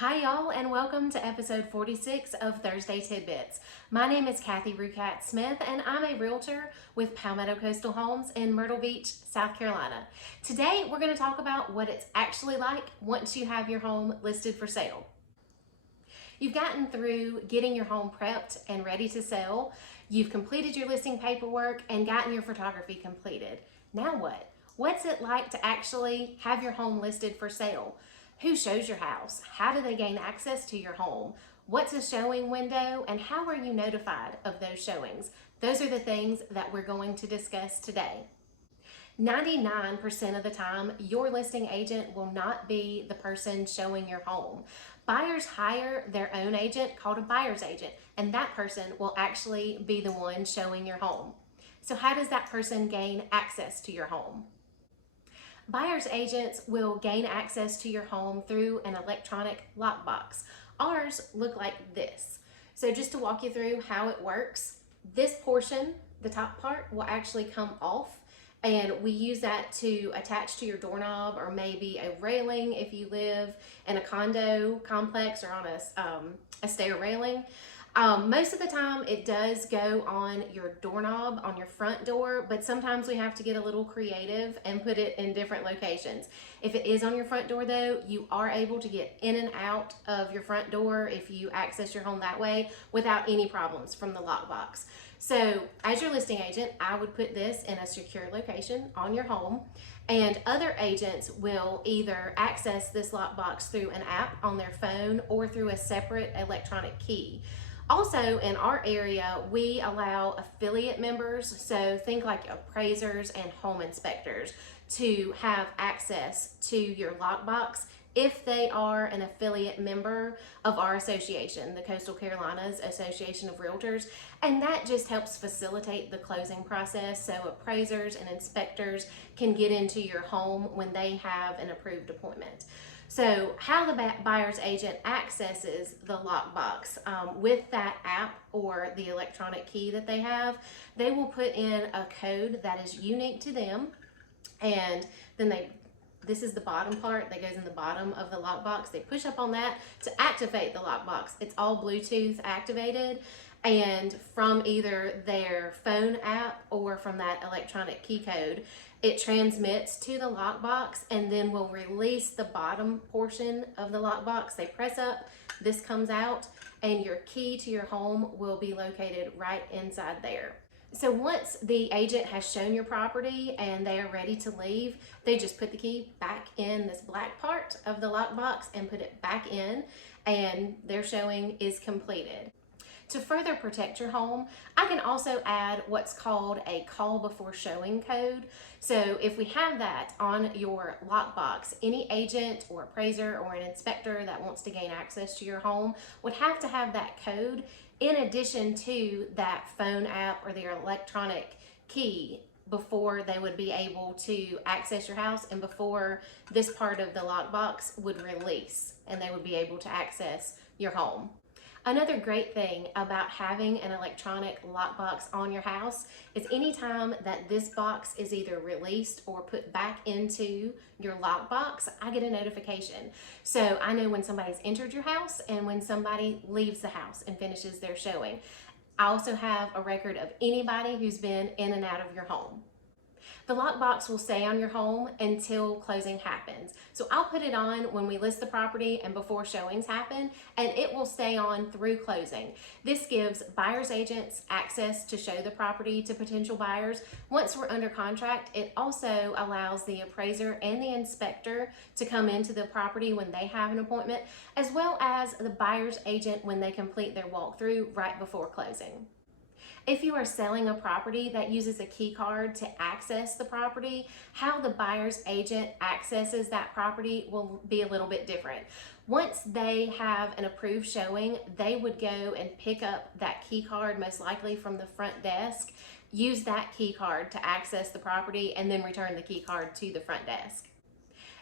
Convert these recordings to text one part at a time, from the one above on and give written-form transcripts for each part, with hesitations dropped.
Hi y'all, and welcome to episode 46 of Thursday Tidbits. My name is Kathy Rucat Smith and I'm a realtor with Palmetto Coastal Homes in Myrtle Beach, South Carolina. Today we're going to talk about what it's actually like once you have your home listed for sale. You've gotten through getting your home prepped and ready to sell. You've completed your listing paperwork and gotten your photography completed. Now what? What's it like to actually have your home listed for sale? Who shows your house? How do they gain access to your home? What's a showing window? And how are you notified of those showings? Those are the things that we're going to discuss today. 99% of the time, your listing agent will not be the person showing your home. Buyers hire their own agent called a buyer's agent, and that person will actually be the one showing your home. So how does that person gain access to your home? Buyer's agents will gain access to your home through an electronic lockbox. Ours look like this. So just to walk you through how it works, this portion, the top part, will actually come off, and we use that to attach to your doorknob or maybe a railing if you live in a condo complex or on a stair railing. Most of the time it does go on your doorknob on your front door, but sometimes we have to get a little creative and put it in different locations. If it is on your front door though, you are able to get in and out of your front door if you access your home that way without any problems from the lockbox. So as your listing agent, I would put this in a secure location on your home, and other agents will either access this lockbox through an app on their phone or through a separate electronic key. Also in our area, we allow affiliate members, so think like appraisers and home inspectors, to have access to your lockbox if they are an affiliate member of our association, the Coastal Carolinas Association of Realtors, and that just helps facilitate the closing process so appraisers and inspectors can get into your home when they have an approved appointment. So how the buyer's agent accesses the lockbox with that app or the electronic key that they have, they will put in a code that is unique to them, and then this is the bottom part that goes in the bottom of the lockbox. They push up on that to activate the lockbox. It's all Bluetooth activated, and from either their phone app or from that electronic key code, it transmits to the lockbox and then will release the bottom portion of the lockbox. They press up, this comes out, and your key to your home will be located right inside there. So once the agent has shown your property and they are ready to leave, they just put the key back in this black part of the lockbox and put it back in, and their showing is completed. To further protect your home, I can also add what's called a call before showing code. So if we have that on your lockbox, any agent or appraiser or an inspector that wants to gain access to your home would have to have that code in addition to that phone app or their electronic key before they would be able to access your house and before this part of the lockbox would release and they would be able to access your home. Another great thing about having an electronic lockbox on your house is anytime that this box is either released or put back into your lockbox, I get a notification. So I know when somebody's entered your house and when somebody leaves the house and finishes their showing. I also have a record of anybody who's been in and out of your home. The lockbox will stay on your home until closing happens. So I'll put it on when we list the property and before showings happen, and it will stay on through closing. This gives buyer's agents access to show the property to potential buyers. Once we're under contract, it also allows the appraiser and the inspector to come into the property when they have an appointment, as well as the buyer's agent when they complete their walkthrough right before closing. If you are selling a property that uses a key card to access the property, how the buyer's agent accesses that property will be a little bit different. Once they have an approved showing, they would go and pick up that key card, most likely from the front desk, use that key card to access the property, and then return the key card to the front desk.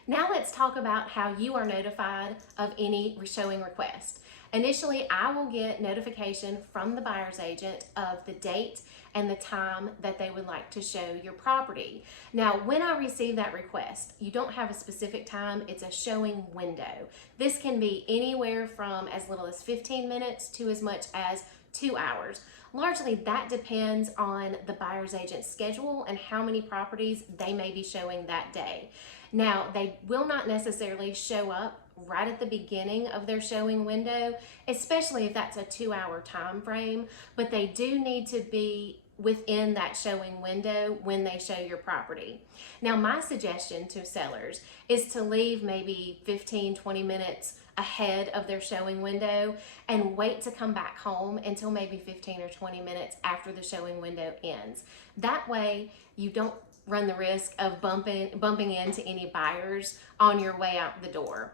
Now let's talk about how you are notified of any showing request. Initially, I will get notification from the buyer's agent of the date and the time that they would like to show your property. Now, when I receive that request, you don't have a specific time, it's a showing window. This can be anywhere from as little as 15 minutes to as much as 2 hours. Largely, that depends on the buyer's agent's schedule and how many properties they may be showing that day. Now, they will not necessarily show up right at the beginning of their showing window, especially if that's a 2-hour time frame, but they do need to be within that showing window when they show your property. Now, my suggestion to sellers is to leave maybe 15-20 minutes ahead of their showing window and wait to come back home until maybe 15 or 20 minutes after the showing window ends. That way you don't run the risk of bumping into any buyers on your way out the door.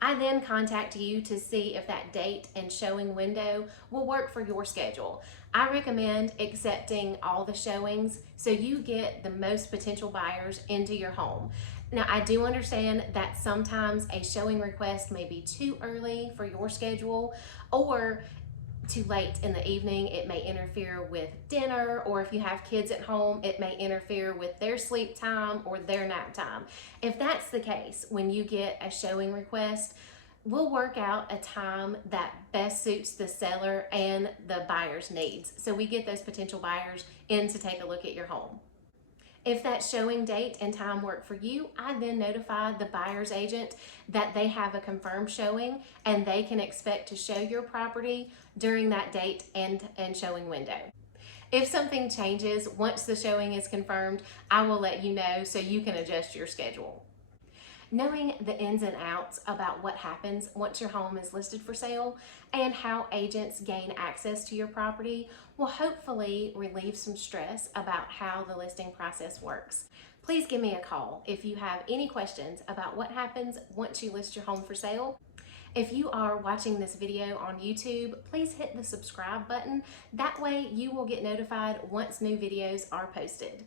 I then contact you to see if that date and showing window will work for your schedule. I recommend accepting all the showings so you get the most potential buyers into your home. Now, I do understand that sometimes a showing request may be too early for your schedule or too late in the evening. It may interfere with dinner, or if you have kids at home, it may interfere with their sleep time or their nap time. If that's the case, when you get a showing request, we'll work out a time that best suits the seller and the buyer's needs, so we get those potential buyers in to take a look at your home. If that showing date and time work for you, I then notify the buyer's agent that they have a confirmed showing and they can expect to show your property during that date and showing window. If something changes once the showing is confirmed, I will let you know so you can adjust your schedule. Knowing the ins and outs about what happens once your home is listed for sale and how agents gain access to your property will hopefully relieve some stress about how the listing process works. Please give me a call if you have any questions about what happens once you list your home for sale. If you are watching this video on YouTube, please hit the subscribe button. That way you will get notified once new videos are posted.